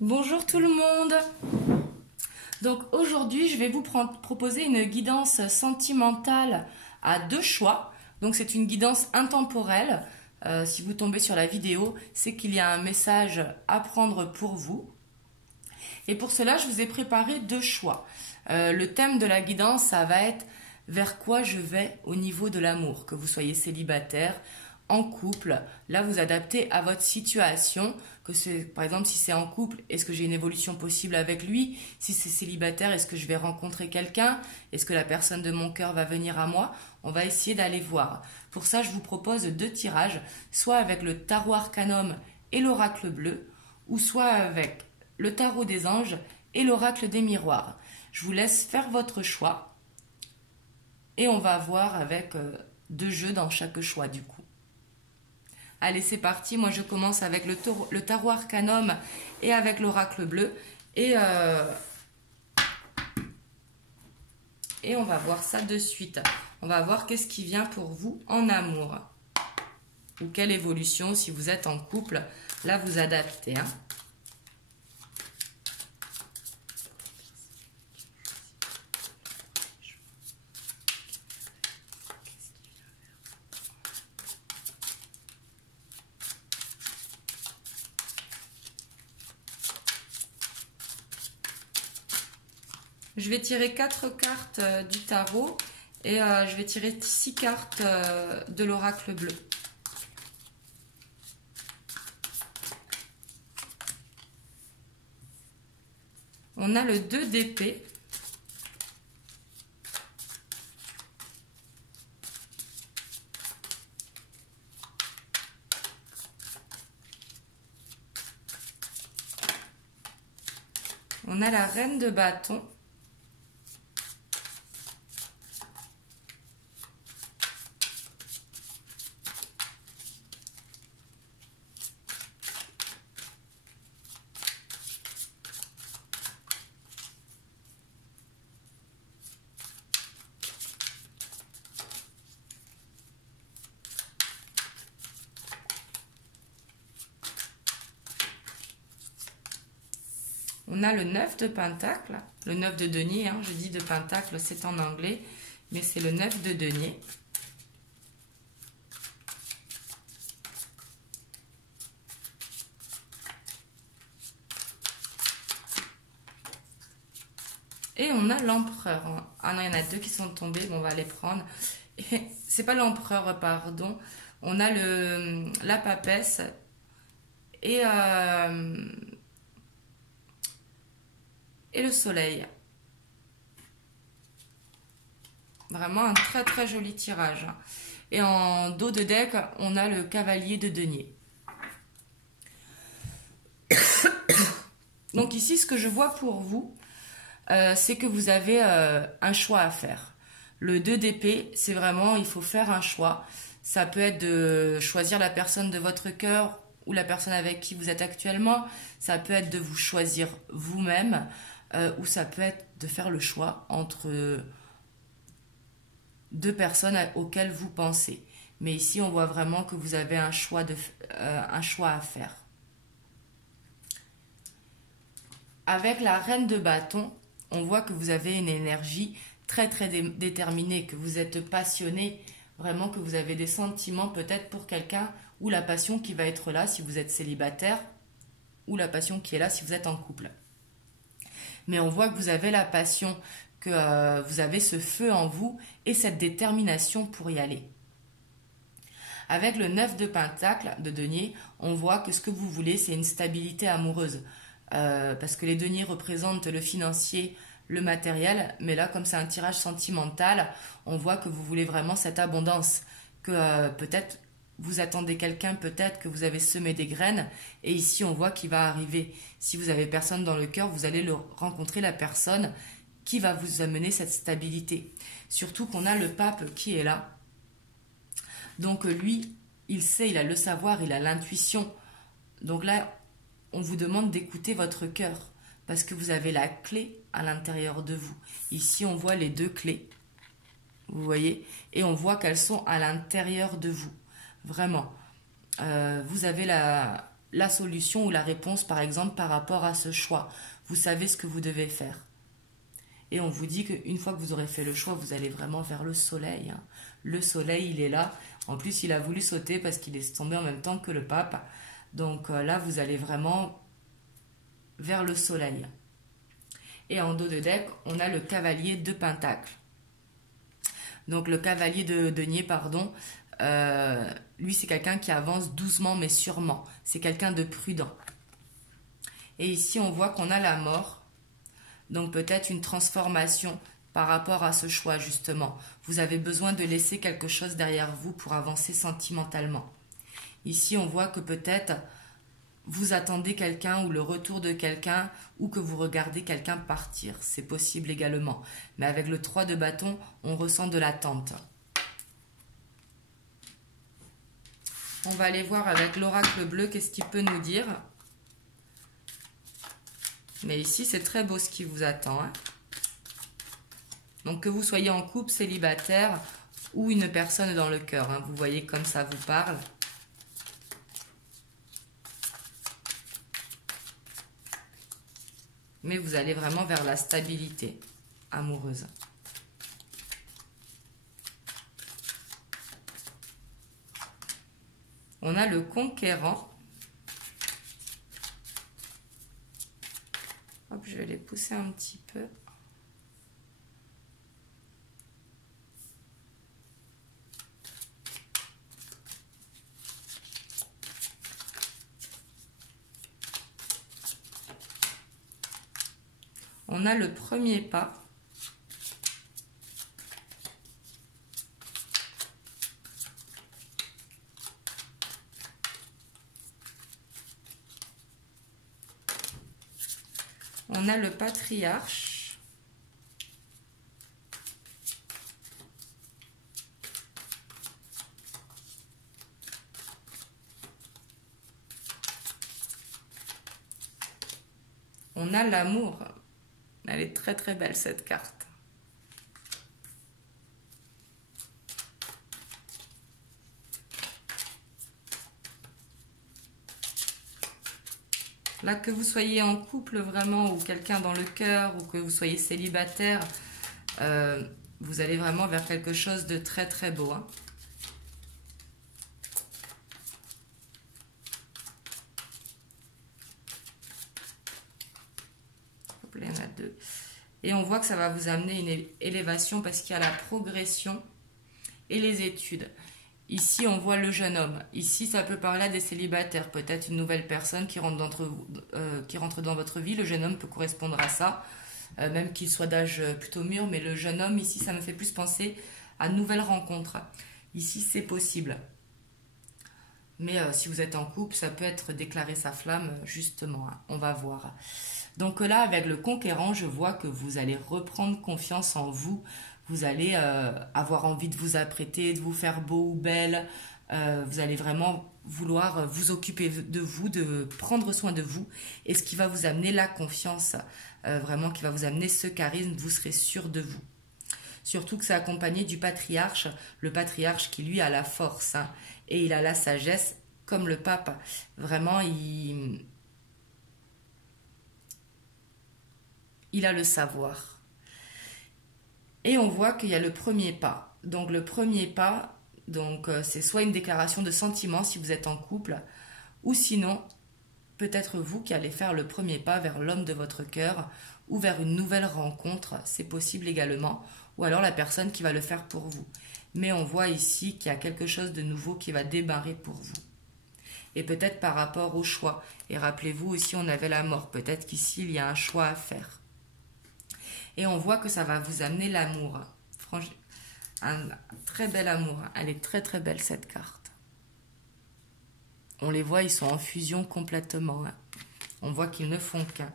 Bonjour tout le monde. Donc aujourd'hui, je vais vous proposer une guidance sentimentale à 2 choix. Donc c'est une guidance intemporelle. Si vous tombez sur la vidéo, c'est qu'il y a un message à prendre pour vous. Et pour cela, je vous ai préparé 2 choix. Le thème de la guidance, ça va être vers quoi je vais au niveau de l'amour. Que vous soyez célibataire, en couple, là vous adaptez à votre situation, que c'est, par exemple si c'est en couple, est-ce que j'ai une évolution possible avec lui? Si c'est célibataire, est-ce que je vais rencontrer quelqu'un? Est-ce que la personne de mon cœur va venir à moi? On va essayer d'aller voir. Pour ça, je vous propose 2 tirages, soit avec le tarot arcanum et l'oracle bleu, ou soit avec le tarot des anges et l'oracle des miroirs. Je vous laisse faire votre choix et on va voir avec 2 jeux dans chaque choix du coup. Allez, c'est parti. Moi, je commence avec le tarot arcanum et avec l'oracle bleu. Et on va voir ça de suite. On va voir qu'est-ce qui vient pour vous en amour. Ou quelle évolution, si vous êtes en couple, là, vous adaptez. Je vais tirer 4 cartes du tarot et je vais tirer 6 cartes de l'oracle bleu. On a le 2 d'épée. On a la reine de bâton. On a le 9 de pentacle, le 9 de denier, je dis de pentacle, c'est en anglais, mais c'est le 9 de denier. Et on a l'empereur. Ah non, il y en a 2 qui sont tombés, bon, on va les prendre. C'est pas l'empereur, pardon. On a la papesse et le soleil. Vraiment un très très joli tirage. Et en dos de deck, on a le cavalier de denier. Donc ici, ce que je vois pour vous, c'est que vous avez un choix à faire. Le 2 d'épée, c'est vraiment, il faut faire un choix. Ça peut être de choisir la personne de votre cœur ou la personne avec qui vous êtes actuellement. Ça peut être de vous choisir vous-même. Ou ça peut être de faire le choix entre 2 personnes auxquelles vous pensez. Mais ici, on voit vraiment que vous avez un choix à faire. Avec la reine de bâton, on voit que vous avez une énergie très très déterminée, que vous êtes passionné, vraiment que vous avez des sentiments peut-être pour quelqu'un, ou la passion qui va être là si vous êtes célibataire, ou la passion qui est là si vous êtes en couple. Mais on voit que vous avez la passion, que vous avez ce feu en vous et cette détermination pour y aller. Avec le 9 de pentacle, de denier, on voit que ce que vous voulez, c'est une stabilité amoureuse. Parce que les deniers représentent le financier, le matériel, mais là, comme c'est un tirage sentimental, on voit que vous voulez vraiment cette abondance, que peut-être vous attendez quelqu'un, peut-être que vous avez semé des graines, et ici on voit qu'il va arriver. Si vous avez personne dans le cœur, vous allez rencontrer la personne qui va vous amener cette stabilité. Surtout qu'on a le pape qui est là. Donc lui, il sait, il a le savoir, il a l'intuition. Donc là, on vous demande d'écouter votre cœur, parce que vous avez la clé à l'intérieur de vous. Ici, on voit les 2 clés, vous voyez, et on voit qu'elles sont à l'intérieur de vous. Vraiment, vous avez la solution ou la réponse, par exemple, par rapport à ce choix. Vous savez ce que vous devez faire. Et on vous dit qu'une fois que vous aurez fait le choix, vous allez vraiment vers le soleil. Le soleil, il est là. En plus, il a voulu sauter parce qu'il est tombé en même temps que le pape. Donc là, vous allez vraiment vers le soleil. Et en dos de deck, on a le cavalier de Pentacle. Donc le cavalier de denier, pardon, lui c'est quelqu'un qui avance doucement mais sûrement. C'est quelqu'un de prudent. Et ici, on voit qu'on a la mort. Donc peut-être une transformation par rapport à ce choix justement. Vous avez besoin de laisser quelque chose derrière vous pour avancer sentimentalement. Ici, on voit que peut-être vous attendez quelqu'un ou le retour de quelqu'un ou que vous regardez quelqu'un partir. C'est possible également. Mais avec le 3 de bâton, on ressent de l'attente. On va aller voir avec l'oracle bleu qu'est-ce qu'il peut nous dire. Mais ici, c'est très beau ce qui vous attend. Donc, que vous soyez en couple, célibataire ou une personne dans le cœur. Vous voyez comme ça vous parle. Mais vous allez vraiment vers la stabilité amoureuse. On a le conquérant. Hop, je vais les pousser un petit peu. On a le premier pas. On a le patriarche. On a l'amour. Elle est très très belle cette carte. Là, que vous soyez en couple vraiment ou quelqu'un dans le cœur ou que vous soyez célibataire, vous allez vraiment vers quelque chose de très très beau. Hop, là, il y en a deux. Et on voit que ça va vous amener une élévation parce qu'il y a la progression et les études. Ici, on voit le jeune homme. Ici, ça peut parler à des célibataires. Peut-être une nouvelle personne qui rentre dans votre vie. Le jeune homme peut correspondre à ça, même qu'il soit d'âge plutôt mûr. Mais le jeune homme, ici, ça me fait plus penser à une nouvelle rencontre. Ici, c'est possible. Mais si vous êtes en couple, ça peut être déclarer sa flamme, justement. On va voir. Donc là, avec le conquérant, je vois que vous allez reprendre confiance en vous. Vous allez avoir envie de vous apprêter, de vous faire beau ou belle. Vous allez vraiment vouloir vous occuper de vous, de prendre soin de vous. Et ce qui va vous amener la confiance, vraiment qui va vous amener ce charisme, vous serez sûr de vous. Surtout que c'est accompagné du patriarche, le patriarche qui lui a la force et il a la sagesse comme le pape. Vraiment, il a le savoir. Et on voit qu'il y a le premier pas. Donc le premier pas, c'est soit une déclaration de sentiment si vous êtes en couple, ou sinon, peut-être vous qui allez faire le premier pas vers l'homme de votre cœur, ou vers une nouvelle rencontre, c'est possible également, ou alors la personne qui va le faire pour vous. Mais on voit ici qu'il y a quelque chose de nouveau qui va démarrer pour vous. Et peut-être par rapport au choix. Et rappelez-vous aussi, on avait la mort. Peut-être qu'ici, il y a un choix à faire. Et on voit que ça va vous amener l'amour. Franchement, un très bel amour. Elle est très très belle cette carte. On les voit, ils sont en fusion complètement. On voit qu'ils ne font qu'un.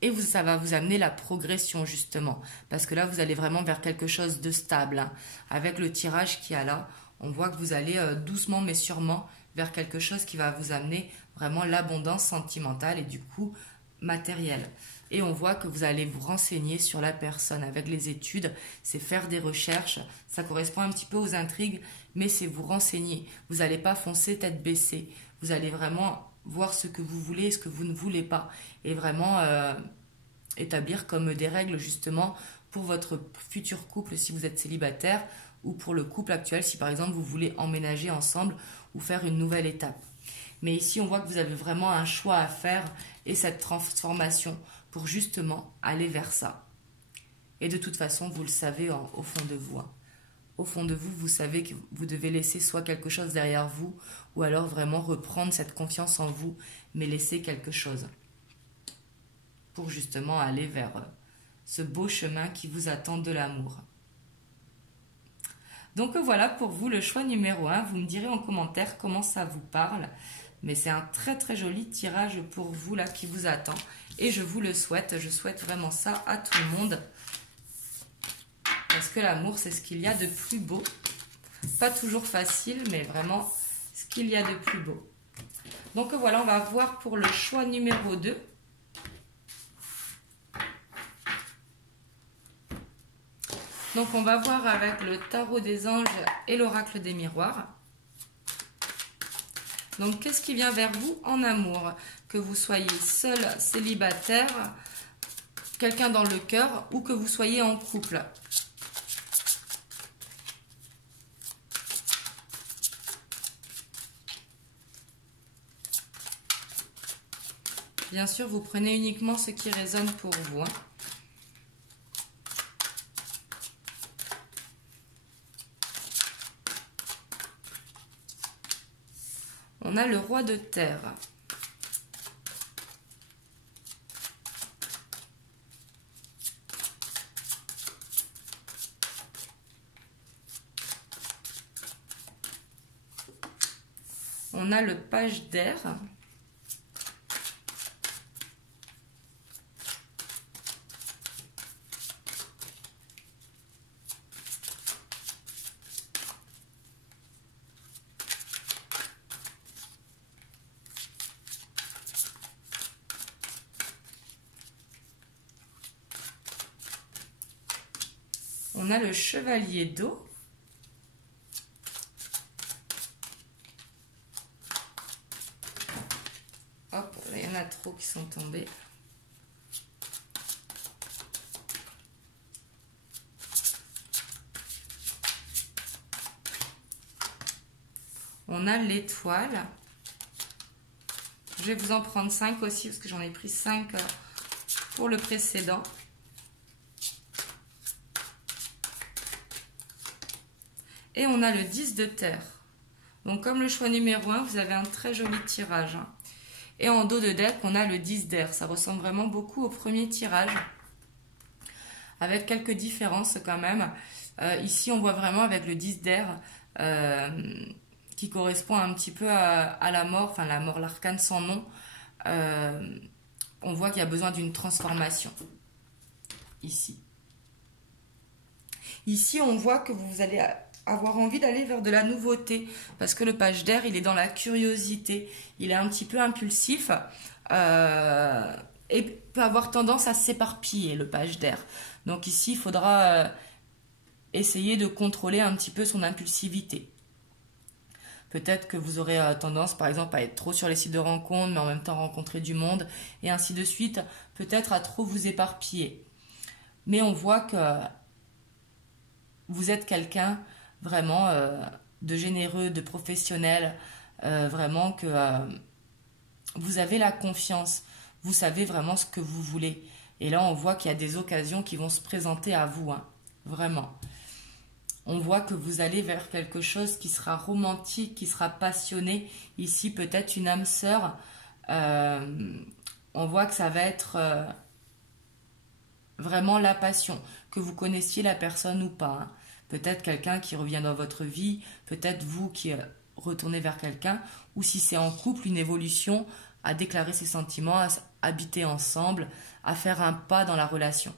Et ça va vous amener la progression justement. Parce que là, vous allez vraiment vers quelque chose de stable. Avec le tirage qu'il y a là, on voit que vous allez doucement mais sûrement vers quelque chose qui va vous amener vraiment l'abondance sentimentale et du coup matérielle. Et on voit que vous allez vous renseigner sur la personne avec les études, c'est faire des recherches, ça correspond un petit peu aux intrigues, mais c'est vous renseigner. Vous n'allez pas foncer tête baissée, Vous allez vraiment voir ce que vous voulez et ce que vous ne voulez pas. Et vraiment établir comme des règles justement pour votre futur couple si vous êtes célibataire ou pour le couple actuel si par exemple vous voulez emménager ensemble ou faire une nouvelle étape. Mais ici on voit que vous avez vraiment un choix à faire et cette transformation pour justement aller vers ça. Et de toute façon vous le savez au fond de vous. Au fond de vous, vous savez que vous devez laisser soit quelque chose derrière vous ou alors vraiment reprendre cette confiance en vous mais laisser quelque chose pour justement aller vers ce beau chemin qui vous attend de l'amour. Donc voilà pour vous le choix numéro 1. Vous me direz en commentaire comment ça vous parle. Mais c'est un très très joli tirage pour vous là qui vous attend. Et je vous le souhaite. Je souhaite vraiment ça à tout le monde. Parce que l'amour, c'est ce qu'il y a de plus beau. Pas toujours facile, mais vraiment ce qu'il y a de plus beau. Donc voilà, on va voir pour le choix numéro 2. Donc on va voir avec le tarot des anges et l'oracle des miroirs. Donc qu'est-ce qui vient vers vous en amour? Que vous soyez seul, célibataire, quelqu'un dans le cœur ou que vous soyez en couple. Bien sûr, vous prenez uniquement ce qui résonne pour vous. On a le roi de terre. On a le page d'air. On a le chevalier d'eau. Hop, là, il y en a trop qui sont tombés. On a l'étoile. Je vais vous en prendre 5 aussi parce que j'en ai pris 5 pour le précédent. Et on a le 10 de terre. Donc comme le choix numéro 1, vous avez un très joli tirage. Et en dos de deck, on a le 10 d'air. Ça ressemble vraiment beaucoup au premier tirage. Avec quelques différences quand même. Ici, on voit vraiment avec le 10 d'air qui correspond un petit peu à la mort. Enfin, la mort, l'arcane sans nom. On voit qu'il y a besoin d'une transformation. Ici. Ici, on voit que vous allez avoir envie d'aller vers de la nouveauté parce que le page d'air il est dans la curiosité, il est un petit peu impulsif et peut avoir tendance à s'éparpiller le page d'air. Donc ici il faudra essayer de contrôler un petit peu son impulsivité. Peut-être que vous aurez tendance par exemple à être trop sur les sites de rencontres mais en même temps rencontrer du monde et ainsi de suite, peut-être à trop vous éparpiller. Mais on voit que vous êtes quelqu'un vraiment de généreux, de professionnel, vraiment que vous avez la confiance, vous savez vraiment ce que vous voulez. Et là, on voit qu'il y a des occasions qui vont se présenter à vous, vraiment. On voit que vous allez vers quelque chose qui sera romantique, qui sera passionné. Ici, peut-être une âme sœur. On voit que ça va être vraiment la passion, que vous connaissiez la personne ou pas. Peut-être quelqu'un qui revient dans votre vie, peut-être vous qui retournez vers quelqu'un, ou si c'est en couple, une évolution à déclarer ses sentiments, à habiter ensemble, à faire un pas dans la relation.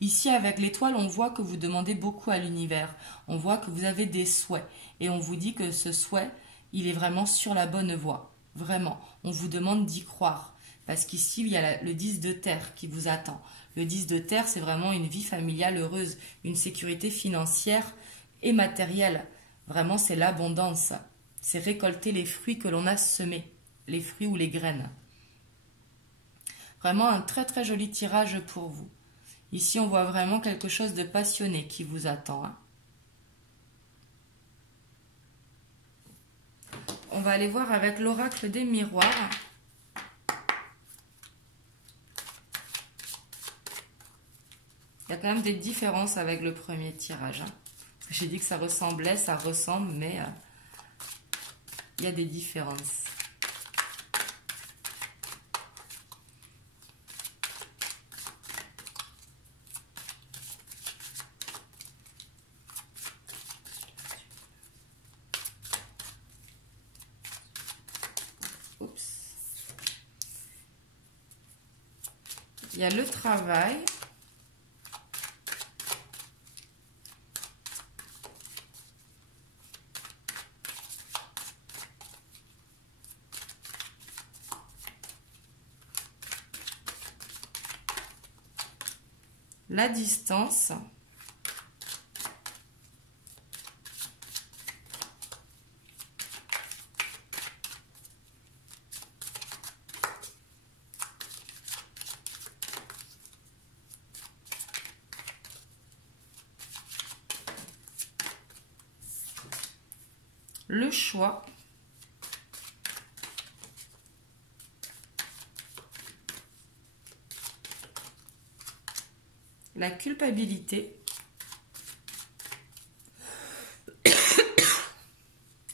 Ici, avec l'étoile, on voit que vous demandez beaucoup à l'univers. On voit que vous avez des souhaits. Et on vous dit que ce souhait, il est vraiment sur la bonne voie. Vraiment. On vous demande d'y croire. Parce qu'ici, il y a le 10 de terre qui vous attend. Le 10 de terre, c'est vraiment une vie familiale heureuse, une sécurité financière et matérielle. Vraiment, c'est l'abondance. c'est récolter les fruits que l'on a semés, les fruits ou les graines. Vraiment un très très joli tirage pour vous. Ici, on voit vraiment quelque chose de passionné qui vous attend. Hein. On va aller voir avec l'oracle des miroirs. Il y a quand même des différences avec le premier tirage. Hein. J'ai dit que ça ressemblait, ça ressemble, mais il y a des différences. Oups. Il y a le travail. La distance. Le choix. La culpabilité.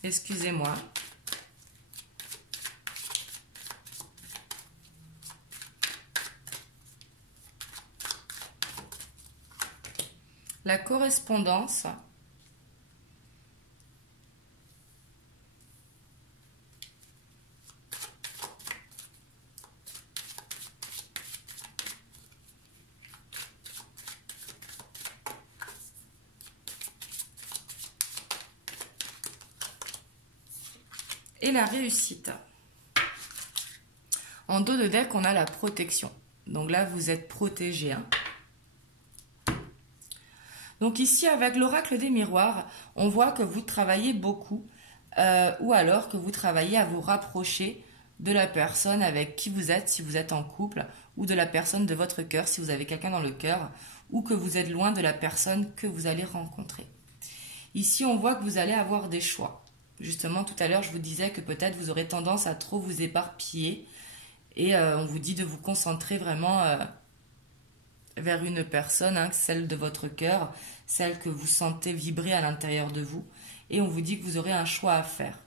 Excusez-moi. La correspondance. Et la réussite. En dos de deck, on a la protection. Donc là, vous êtes protégé. Hein. Donc ici, avec l'oracle des miroirs, on voit que vous travaillez beaucoup ou alors que vous travaillez à vous rapprocher de la personne avec qui vous êtes, si vous êtes en couple, ou de la personne de votre cœur, si vous avez quelqu'un dans le cœur, ou que vous êtes loin de la personne que vous allez rencontrer. Ici, on voit que vous allez avoir des choix. Justement, tout à l'heure, je vous disais que peut-être vous aurez tendance à trop vous éparpiller et on vous dit de vous concentrer vraiment vers une personne, hein, celle de votre cœur, celle que vous sentez vibrer à l'intérieur de vous. Et on vous dit que vous aurez un choix à faire.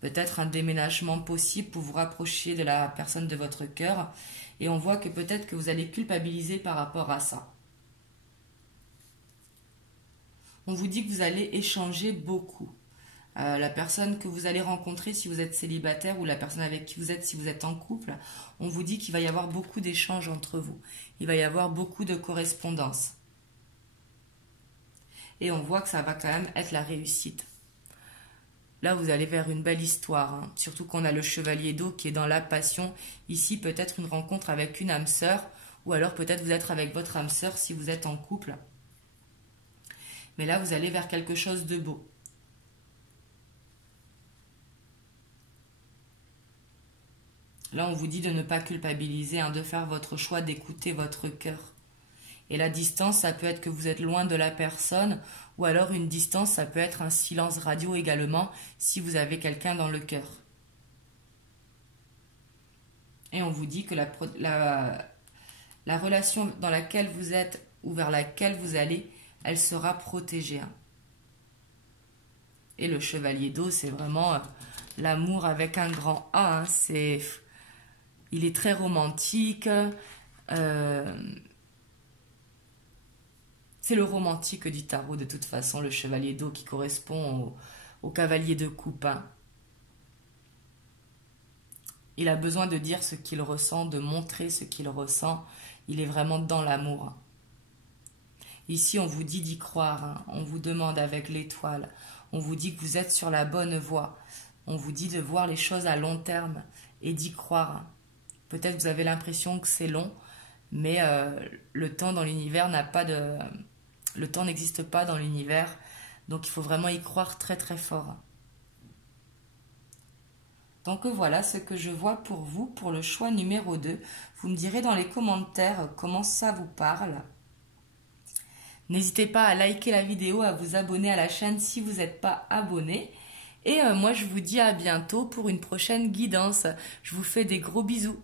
Peut-être un déménagement possible pour vous rapprocher de la personne de votre cœur. Et on voit que peut-être que vous allez culpabiliser par rapport à ça. On vous dit que vous allez échanger beaucoup. La personne que vous allez rencontrer si vous êtes célibataire ou la personne avec qui vous êtes si vous êtes en couple, on vous dit qu'il va y avoir beaucoup d'échanges entre vous. Il va y avoir beaucoup de correspondance. Et on voit que ça va quand même être la réussite. Là, vous allez vers une belle histoire. Hein. Surtout qu'on a le chevalier d'eau qui est dans la passion. Ici, peut-être une rencontre avec une âme sœur. Ou alors peut-être vous êtes avec votre âme sœur si vous êtes en couple. Mais là, vous allez vers quelque chose de beau. Là, on vous dit de ne pas culpabiliser, hein, de faire votre choix, d'écouter votre cœur. Et la distance, ça peut être que vous êtes loin de la personne, ou alors une distance, ça peut être un silence radio également, si vous avez quelqu'un dans le cœur. Et on vous dit que la relation dans laquelle vous êtes, ou vers laquelle vous allez, elle sera protégée. Hein. Et le chevalier d'eau, c'est vraiment l'amour avec un grand A. Hein. Il est très romantique. C'est le romantique du tarot de toute façon, le chevalier d'eau qui correspond au cavalier de coupe. Hein. Il a besoin de dire ce qu'il ressent, de montrer ce qu'il ressent. Il est vraiment dans l'amour. Ici, on vous dit d'y croire. Hein. On vous demande avec l'étoile. On vous dit que vous êtes sur la bonne voie. On vous dit de voir les choses à long terme et d'y croire. Hein. Peut-être que vous avez l'impression que c'est long, mais le temps dans l'univers n'a pas de... Le temps n'existe pas dans l'univers, donc il faut vraiment y croire très très fort. Donc voilà ce que je vois pour vous, pour le choix numéro 2. Vous me direz dans les commentaires comment ça vous parle. N'hésitez pas à liker la vidéo, à vous abonner à la chaîne si vous n'êtes pas abonné. Et moi, je vous dis à bientôt pour une prochaine guidance. Je vous fais des gros bisous.